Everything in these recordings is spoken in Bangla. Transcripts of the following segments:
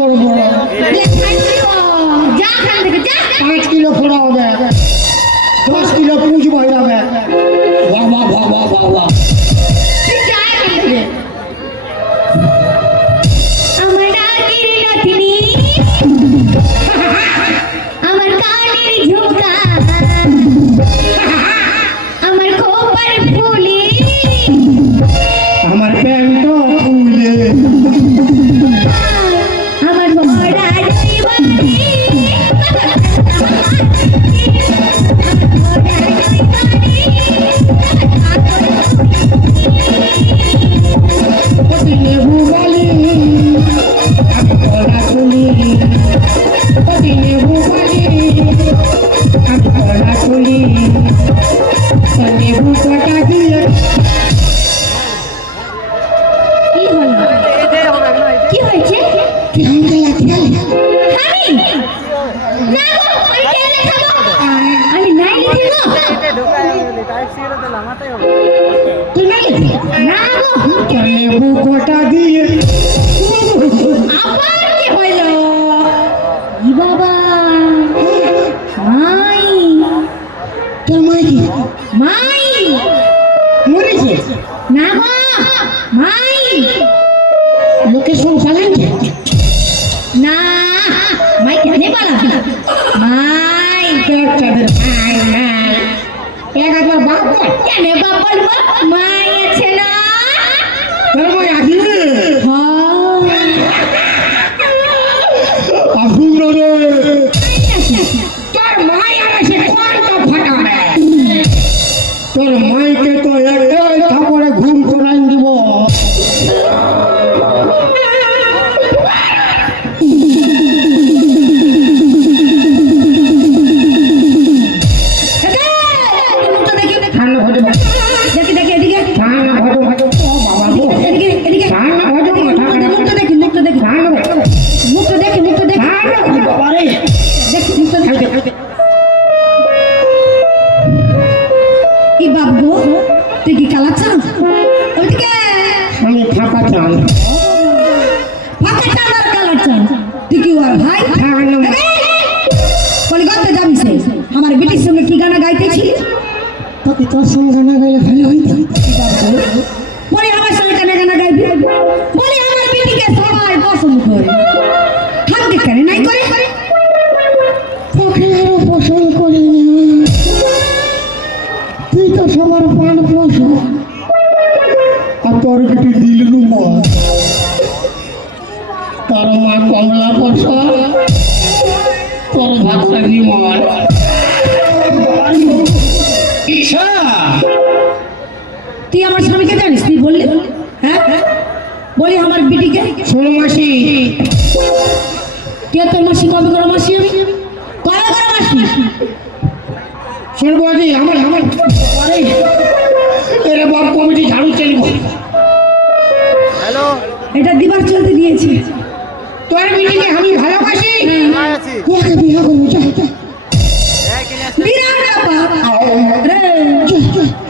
বড় বড়। যা খান থেকে যা। 5 কিলো ফোড়া হবে, 10 কিলো পুঁজ হয়ে যাবে। বাবা বাবা বাবা তুই যা এখান থেকে। আমার ডাকের নাতনি, আমার কানের ঝুমকা, আমার খোপার ফুলি, আমার প্যান্ট ফুলে, আমার বড়া জীবনী, অতি লেবু বালি, আমি কলা চুলি, অতি লেবু বালি, আমি কলা চুলি, লেবু কটা দিয়ে। কি হলো? কি হয়েছে? আমি না গো, আমি কেলে খাবো? আমি নাই লিখবো। তুই না না গো, লেবু কটা দিয়ে। আবার কি হইলো? ই বাবা, মাই, তোর মাই কি মাই, মরেছে? না গো, মাই, লোকেশন পালাইছে? না, মাই কেন পালাবি? মাই, চাঁদের মাই নাই, এক হাজার বাপ কেন বাপ বলবো? মাই আছে না? তোর মাই আসিবে? হ্যাঁ, আসুন না রে। তোর মাই আর এসে কোনটা ফাটাবে? তোর মাইকে তো একটাই থাপড়ে ঘুম করাই দিব। মুখটা দেখি, ঠান্ডা হতে পারে, দেখি দেখি এদিকে, ঠান্ডা হতে পারে। ও বাবা গো, এদিকে এদিকে, ঠান্ডা হতে পারে, মুখটা দেখি, মুখটা দেখি, ঠান্ডা হতে পারে, মুখটা দেখি, মুখটা দেখি, ঠান্ডা হতে পারে। দেখি মুখটা দেখি। কি বাপ গো, তুই কি কালা চান? ওইদিকে আমি ফাঁকা চান। ফাঁকা চান আর কালার চান? তুই কি ওর ভাই? কলিকাতা যাবি সে, আমার বেটির সঙ্গে কি গানা গাইতেছি? তোকে তোর সঙ্গে গানা গাইলে ভালো হইতো। বলি আমার সঙ্গে গানা গানা গাইবি? বলি আমার বেটিকে সবাই পছন্দ করে, হাতে কেন নাই করে? তোকে আরো পছন্দ করি না, তুই তো সবার পান পোষ। আর তোর বেটি দিলু মা, তোর মা কমলা পোষ, তোর ভাষা জীবন। তুই আমার স্বামীকে জানিস? তুই বললি, হ্যাঁ বলি আমার বেটিকে। শোনো মাসি, কে তোর মাসি? কবে করে মাসি? আমি কবে করে মাসি? শুনবো আজি আমার আমার আরে এরে বাপ কমিটি ঝাড়ু চাইব। এটা দিবার চলতে দিয়েছি। তোর বেটিকে আমি ভালোবাসি, ওকে বিয়ে করবো। যা যা বিরাট ব্যাপার রে,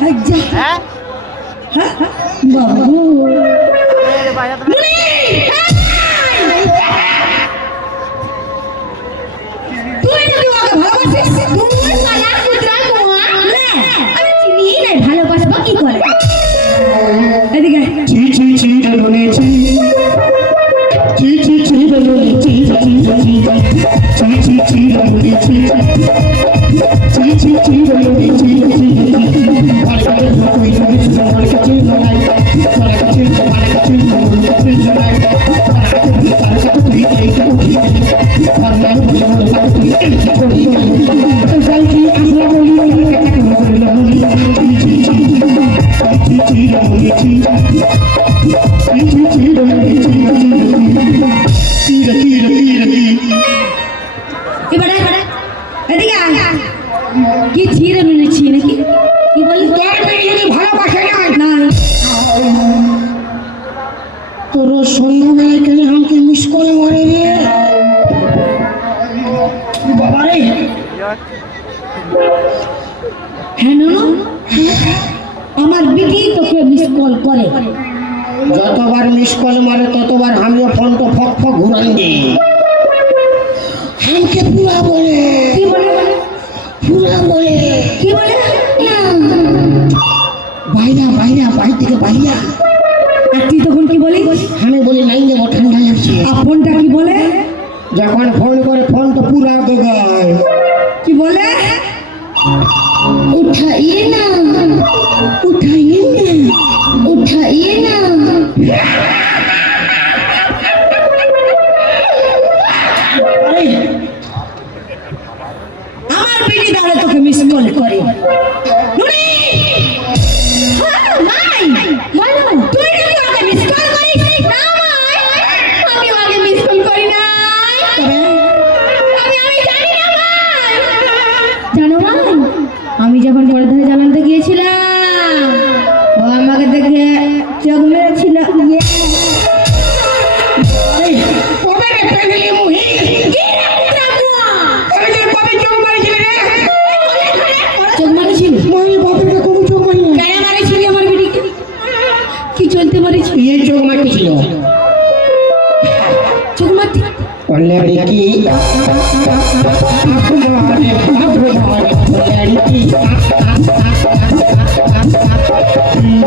হ্যাঁ যা, হ্যাঁ বাবু মুনি, তুই নাকি ওকে ভালোবাসিস? তুই সালা কুত্রা গোয়া লে, আমি চিনি নাই, ভালোবাসবো কি করে? এদিকে ছি ছি ছি রনে ছি ছি ছি ছি রনে ছি ছি ছি ছি ছি ছি রনে ছি ছি ছি ছি রনে ছি ছি ভালো করে তুই তুই ভালো কাছে নাই, ভালো কাছে ভালো কাছে তুই নাই, ভালো কাছে তুই এই তো ঠিক ভালো ভালো ভালো তুই এই তো করি যাই কি আসলে বলি একটা কথা বললাম ছি ছি ছি ছি রনে ছি এবারে এদিকে আয়। কি ছিঁড়ে মিলেছি নাকি? কি বললি? ভালোবাসে না তোর সন্ধ্যাবেলায় কেন আমাকে মিস করে মরে রে বাবা রে। হ্যাঁ নুনু, আমার বিটি তোকে মিস কল করে। যতবার মিস কল মারে ততবার আমিও ফোনটা ফক ফক ঘুরান দিই। আমাকে পুরা বলে, কি বলে? পুরা বলে, কি বলে? না। বাইরা বাইরা বাড়ি থেকে বাইরা। আর তুই তখন কি বলি? আমি বলি নাই দেবো, ঠান্ডা লাগছে। আর ফোনটা কি বলে? যখন ফোন করে ফোন তো পুরা গায়। কি বলে? उठाइए ना, उठाइए ना, उठाइए ना। আমার বিটি তাহলে তোকে মিস কল করে। নুনি! হ্যাঁ, মাই! বলো, তুই নাকি ওকে মিস কল করিস? না, মাই! আমি ওকে মিস কল করি নাই। আমি জানি না, মাই! জানো, মাই? আমি যখন পর্দায় জ্বালানতে গিয়েছিলাম, ও আমাকে দেখে চোখ মেরেছিল। কবে রে ফ্যামিলি মুহি? চোখ মারেছিল? মারি বাপরে কবু চোখ মারি না। কেন মারেছিলি আমার বিটিকে? কি চলতে মারেছিলি? ये চোখ মারতেছিল। চোখ মারতে? लड़की भगवान भगवान लड़की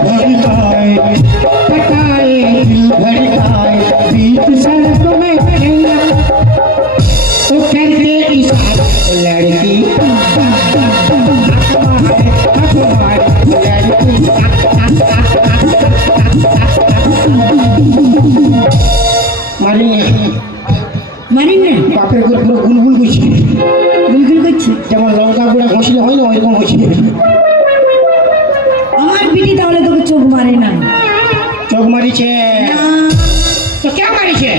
भड़काए पटाए दिल भड़काए बीच सड़क में खड़ा तो करके इशारा लड़की भगवान लड़की मारिए মারিন না? বাপের করে পুরো গুলগুল করছি, গুলগুল করছে? যেমন লঙ্কা গুঁড়া ঘষলে হয় না ওইরকম হচ্ছে। আমার বিটি তাহলে তোকে চোখ মারে না? চোখ মারিছে না, তো কে মারিছে?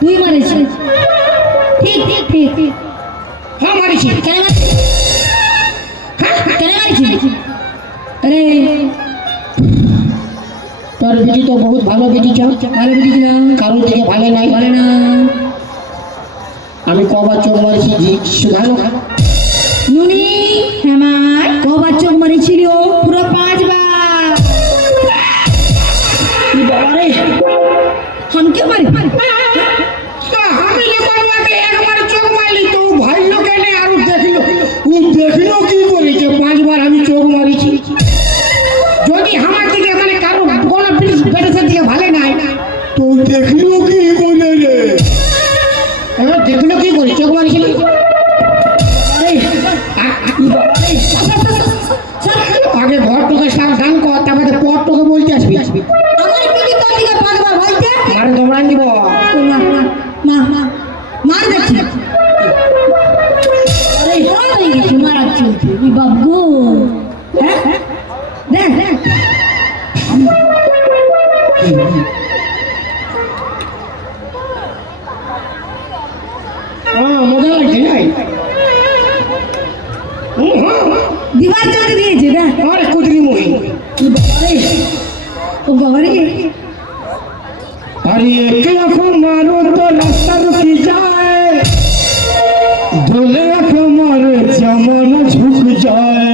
তুই মারেছিস। ঠিক ঠিক ঠিক ঠিক। হ্যাঁ মারিছে। কেন মারছিস? কেন মারছিস? আরে তোর বিটি তো বহুত ভালো বিটি চাও, ভালো বিটি ছিলাম, কারোর থেকে ভালো নাই। বলে না। আমি কবার চোখ মারিছি শুধানো? নুনি, হ্যাঁ মাই, কবার চোখ মারেছিল? পুরো 5 বার। বাবারে हमके मारे? আমি যে বাবাকে একবার চোখ মারলি তো ভাই লোকে নে আর দেখলো, ও দেখলো কি করেছে 5 বার আমি চোখ মারিছি। যদি আমার দিকে মানে কারো কোনো বেটার দিকে ভালো নাই तो देखलो की बोले रे এবার দেখলো কি করে চোখ মারিছিলি? আগে ঘর তোকে সাবধান কর, তারপরে পর তোকে বলতে আসবি। আমার বিটি তোর দিকে 5 বার বলতে? মারে তোমরা দিব মার মার মার মার দেখছি। আরে হয়ে গেছে মারা চলছে। ই বাবু, হ্যাঁ দেখ দেখ। মজা লাগছে নাই? দিবার চলে দিয়েছে দেখ। আরে কুদরি মহি ও বাবারে, अरे एक आँख मारो तो रास्ता रुक जाए, बोले हमारे जमाना झुक जाए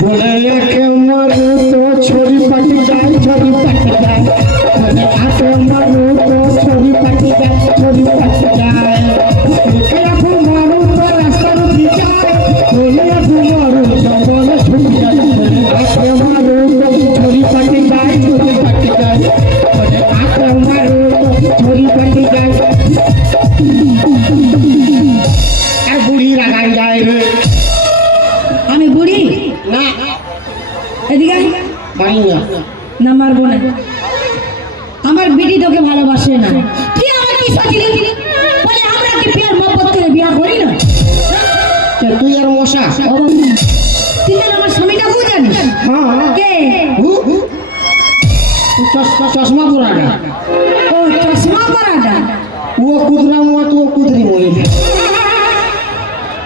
बोले के मारो तो छोरी पट जाए छोरी पट जाए बोले हाथ मारो तो छोरी पट जाए छोरी पट जाए। एक आँख मारो तो रास्ता रुक जाए, बोले हमारे जमाना झुक जाए बोले हाथ मारो तो छोरी पट जाए छोरी पट जाए। बोले हाथ मारो तो छोरी पट जाए। আর বুড়ি রাগাই যায় রে আমি বুড়ি না এদিকে আয়। মারি না। না মারবো না। আমার বিটি তোকে ভালোবাসে না। তুই আমার কি সাজিলি? বলে আমরা কি প্যার মহব্বত করে বিয়া করি না? তা তুই আর মশা? ও বাবু, তুই তাহলে আমার স্বামীটাকেও জানিস? হ্যাঁ কে? চশমা পরাটা ও চশমা পরাটা? ও কুদরা মুয়া তো কুদরি মহি।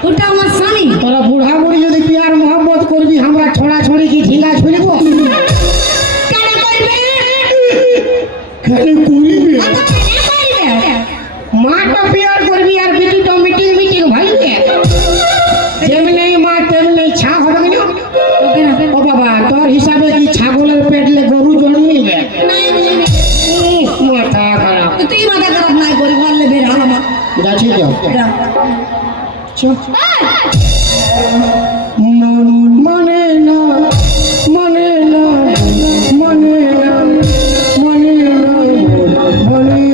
ওটা আমার স্বামী। তোরা বুড়া বুড়ি যদি প্যার মোহাম্মত করবি আমরা ছড়া ছড়ি কি ঝিঙ্গা ছড়িব? কেন করবে? খেলে করিবে কেন করবে? মা তো প্যার করবি আর বেটি তো মিটিং মিটিং ভাইবে। যেমনি মা তেমনি ছা হবে না। ওকে না ও বাবা তোর হিসাবে কি ছাগলের পেটলে গরু জন্ম কাছে যাও যাও। চল। মন মানে না মানে না মানে না মানে না মানে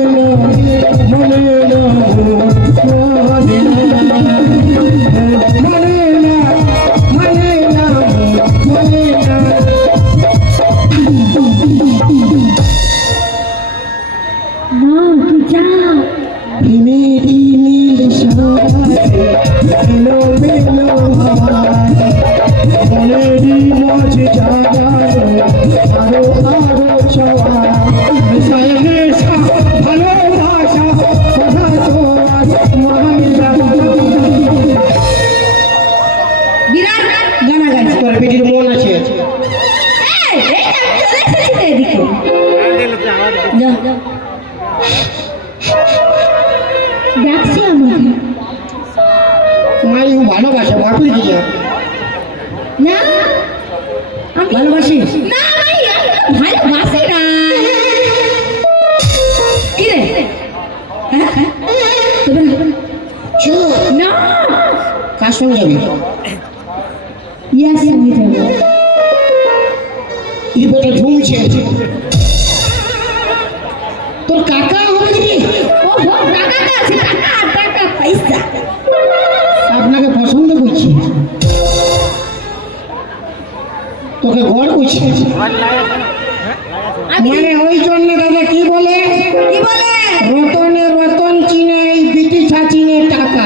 না মানে না মানে না মানে না মানে না মানে না না তুই যা প্রেমেরই নীল সাগরে এলো মেলো হাওয়ায় মনেরই মাঝে জাগালো আরো আরো ছোঁয়া নেশায় নেশা ভালোবাসা কথা তো আজ মহামিলা বিরাট গানা গাইছে তোর বেটির মন আছে এই আমি চলে এসেছি তো এদিকে যা দেখছি আমাকে মাই ও ভালোবাসে বাপের কি যা না আমি ভালোবাসিস না ভাই আমি তো ভালোবাসি না কি রে হ্যাঁ হ্যাঁ চল না কার সঙ্গে যাবি ইয়াস আমি যাবো এই বেটা ঝুমছে তোর কাকা হবে কি ও টাকা আছে টাকা পয়সা আপনাকে পছন্দ করছি তোকে ঘর করছি আমি মানে ওই জন্য দাদা কি বলে কি বলে রতনে রতন চিনে এই বিটি ছাচিনে টাকা